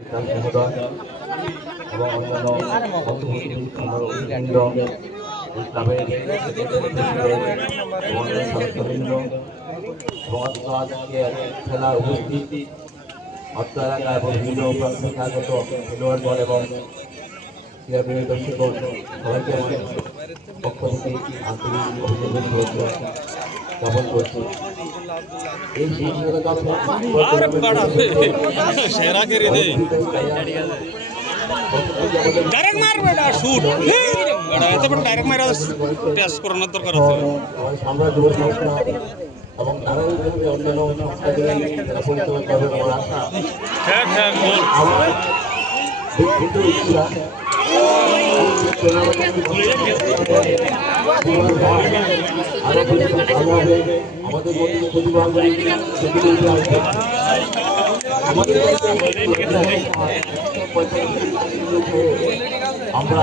মহোদয় এবং অন্যান্য ক্লাবের সদস্যবৃন্দ এবং আজকে খেলার উপস্থিতি অর্থ এলাকা এবং বিভিন্ন প্রাথমিকাগত খেলোয়াড় দল এবং ক্রীড়াপ্রেমী দর্শকগণ সবাইকে আমার পক্ষ থেকে আন্তরিক অভিনন্দন জ্ঞাপন করছি। এই ডাইরেক্ট মারবে না শুট এত বড় ডাইরেক্ট মারা টেস্ট করানোর দরকার আছে আমরা যুব সংস্থা এবং তারা অন্যান্য সংস্থাগুলি পরিচালনা করবে আমার আশা। আমার ব্যক্তিগত ইচ্ছা আমাদের মধ্যে প্রতিভাগুলি সেগুলি উঠে আসবে। আমাদের আমরা